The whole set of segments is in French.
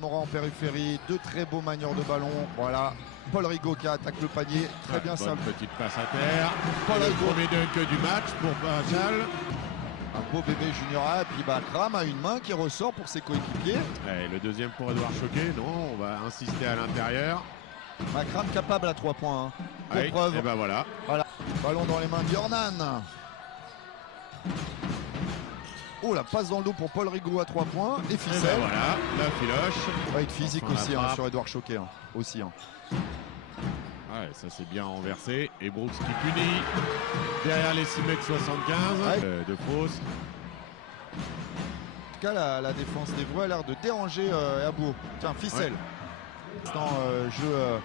Zamora en périphérie, deux très beaux manieurs de ballon. Voilà, Paul Rigaud qui attaque le panier, très bien ça. Petite passe à terre. Paul Le Rigaud. premier dunk du match pour Pachal. Un beau bébé Junior A, et puis Kram a une main qui ressort pour ses coéquipiers. Le deuxième pour Edouard Choquet. Non, on va insister à l'intérieur. Kram capable à 3 points. Hein. Pour Oui, preuve. et ben voilà. Voilà. Ballon dans les mains d'Yornan. Oh, la passe dans le dos pour Paul Rigaud à 3 points. Et Et ficelle. ben voilà, la filoche. Avec physique Enfin, aussi la hein, frappe. sur Edouard Choquet. Hein, aussi. Hein. Ouais, ça c'est bien renversé. Et Brooks qui punit derrière les 6,75 m de fausse. En tout cas, la défense des Vrouets a l'air de déranger Abou. Tiens, ficelle. Jeu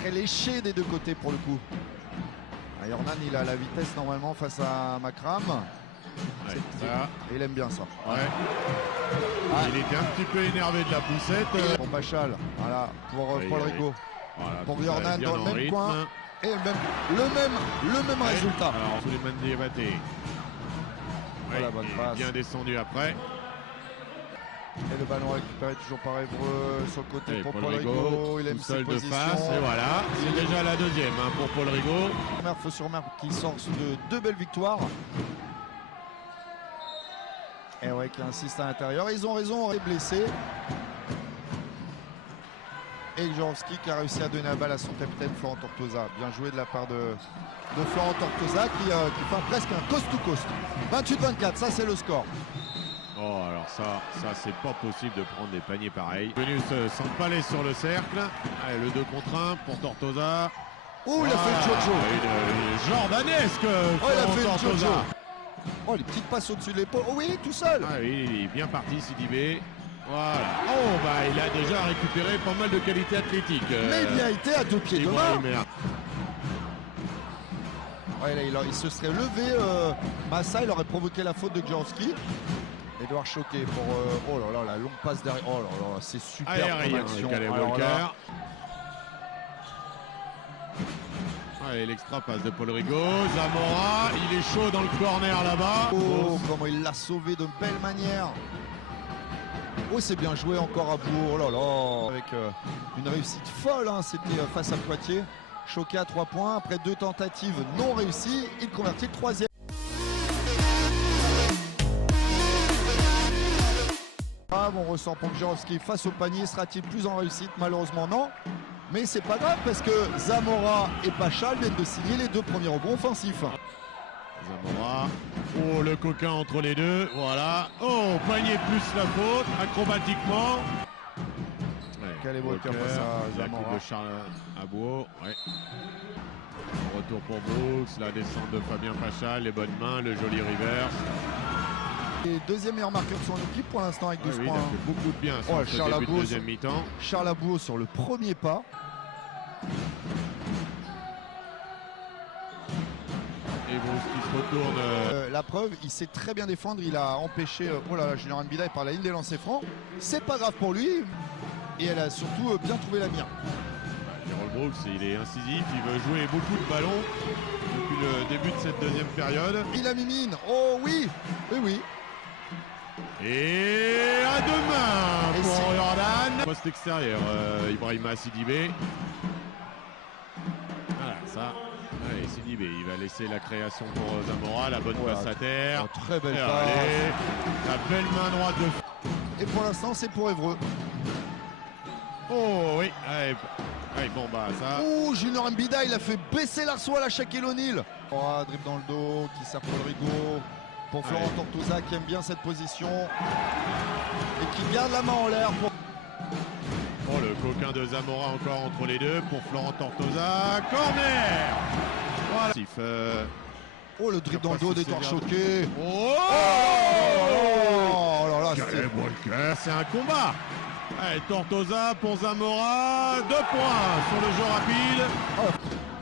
très léché des deux côtés pour le coup. Yornan, il a la vitesse normalement face à Makram. Ouais, ça. Et il aime bien ça. Ouais. Ah. Il était un petit peu énervé de la poussette. Pour Pachal, voilà, pour Oui, Paul oui. Rigaud. Voilà, Pour tout ça Yornan bien dans le en même rythme. coin. Et le même résultat. Alors, Souleymane Diabaté. Voilà, bonne passe. Bien descendu après. Et le ballon récupéré toujours par Évreux sur le côté Et pour Paul Paul Rigaud, Rigaud. Il aime tout ses seul de positions. face. Et voilà, c'est déjà la deuxième pour Paul Rigaud. Feu sur mer qui sort de deux belles victoires. Et ouais, qui insiste à l'intérieur. Ils ont raison, on est blessé. Et Jorowski qui a réussi à donner la balle à son capitaine Florent Tortosa. Bien joué de la part de Florent Tortosa qui fait presque un coast-to-coast. 28-24, ça c'est le score. Oh, alors ça c'est pas possible de prendre des paniers pareils. Venu s'empaler sur le cercle. Allez, le 2 contre 1 pour Tortosa. Oh, il a fait le Jojo. Une jordanesque. Oh, il a fait le Tortosa. Jojo. Oh, les petites passes au-dessus de l'épaule. Oh oui, tout seul. Ah oui, il est bien parti, Sidibé. Voilà. Oh, bah il a déjà récupéré pas mal de qualité athlétique. Mais il a été à 2 pieds de main. Ibrahim. Ouais, là, il se serait levé. Massa, il aurait provoqué la faute de Jorowski. Edouard Choquet pour. Oh là là, la longue passe derrière. Oh là là, c'est super comme Aérien, action. Calais Alors Walker. là, Allez, l'extra passe de Paul Rigaud. Zamora, il est chaud dans le corner là-bas. oh, comment il l'a sauvé de belle manière. Oh, c'est bien joué encore à bout. Oh là là, avec une réussite folle. Hein. C'était face à Poitiers. Choquet à 3 points. Après 2 tentatives non réussies, il convertit le 3e. On ressent pour Jorowski face au panier. Sera-t-il plus en réussite? Malheureusement non. Mais c'est pas grave parce que Zamora et Pachal viennent de signer les 2 premiers rebonds offensifs. Zamora. Oh, le coquin entre les deux. Voilà. Oh, panier plus la faute. Acrobatiquement. Calais Walker face à la Zamora. coupe de Charles Abou. Ouais. Retour pour Brooks. La descente de Fabien Pachal. Les bonnes mains. Le joli reverse. Et deuxième meilleur marqueur de son équipe pour l'instant avec 12 Oui, il points. a fait beaucoup de bien sur Oh, ce Charles début de Abou, deuxième mi-temps. Charles Abou sur le premier pas. Et Brooks qui se retourne. La preuve, il sait très bien défendre. Il a empêché oh là là, Junior Mbida par la ligne des lancers francs. C'est pas grave pour lui. Et elle a surtout bien trouvé la mire. Jérôme Brooks, il est incisif. Il veut jouer beaucoup de ballons depuis le début de cette deuxième période. Il a mis mine. Oh oui, oui, oui. Et à demain Et pour c'est- Jordan. Poste extérieur, Ibrahima Sidibé. Voilà, ça. Allez, Sidibé, il va laisser la création pour Zamora. La bonne Voilà. passe à terre. Oh, très belle Et passe. allez, la belle main droite de... Et pour l'instant, c'est pour Évreux. Oh oui, allez, allez, bon bah ça... Oh, Junior Mbida, il a fait baisser l'arsoile à Shaquille O'Neal. Oh, dribble dans le dos, qui sert Paul Rigaud. Pour Florent Allez. Tortosa qui aime bien cette position. Et qui garde la main en l'air pour... Oh, le coquin de Zamora encore entre les deux pour Florent Tortosa. Corner. Voilà. Oh, le dribble dans le dos d'Edouard Choquet. Oh, Oh là là, Calais Walker. C'est un combat. Allez, Tortosa pour Zamora. 2 points sur le jeu rapide.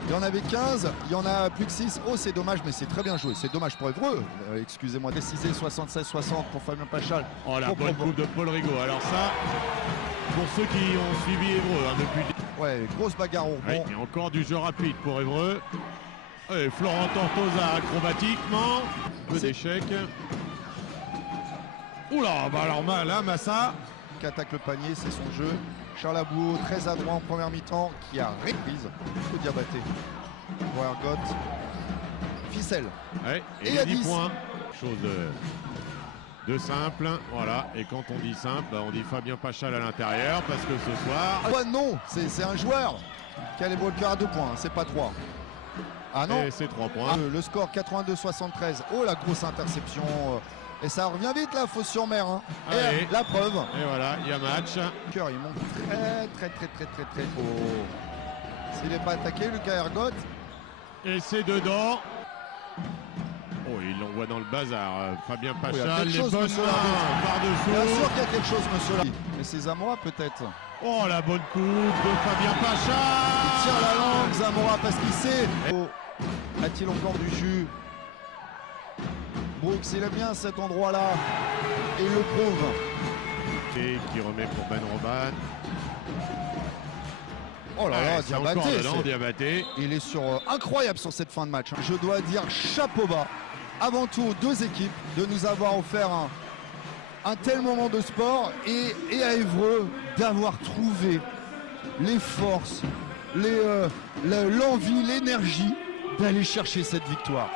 il y en avait 15, il y en a plus que 6. Oh, c'est dommage, mais c'est très bien joué. C'est dommage pour Évreux. Excusez-moi, décisé 76-60 pour Fabien Pachal. Oh, la bonne coupe de Paul Rigaud. Alors ça, pour ceux qui ont suivi Évreux depuis... Ouais, grosse bagarre au Oui, rebond. et encore du jeu rapide pour Évreux. Et Florent Tortosa acrobatiquement. Peu d'échec. Oula, bah alors là, Massa. qui attaque le panier, c'est son jeu. Charles Abouo, très adroit en première mi-temps, qui a reprise au Diabaté. Ergoth, ficelle. Ouais, et Et il à a 10 10. points. Chose de simple. Voilà. Et quand on dit simple, on dit Fabien Pachal à l'intérieur parce que ce soir. Ah non, c'est un joueur qui a les brokers à 2 points, c'est pas 3. Ah non, Et c'est 3 points. le score 82-73. Oh la grosse interception. Et ça revient vite là, Fos-sur-Mer. Hein. Allez. Et la preuve. Et voilà, il y a match. Cœur, il monte très haut. S'il n'est pas attaqué, Lucas Ergoth. Et c'est dedans. Oh, il l'envoie dans le bazar. Fabien il y a Pachal, quelque les chose, bonnes monsieur mains l'arbitre. Bien par-dessous. sûr qu'il y a quelque chose, monsieur là. Mais c'est Zamora peut-être. Oh, la bonne coupe de Fabien Il Pachal. tire la langue, Zamora, parce qu'il sait. Oh, a-t-il encore du jus? Brooks, il aime bien cet endroit-là. Et il le prouve. Et qui remet pour Ben Roban. Oh là là, c'est encore Diabaté. dedans, Diabaté. Il est sur incroyable sur cette fin de match. Je dois dire chapeau bas avant tout aux deux équipes de nous avoir offert un tel moment de sport et à Évreux d'avoir trouvé les forces, l'envie, l'énergie d'aller chercher cette victoire.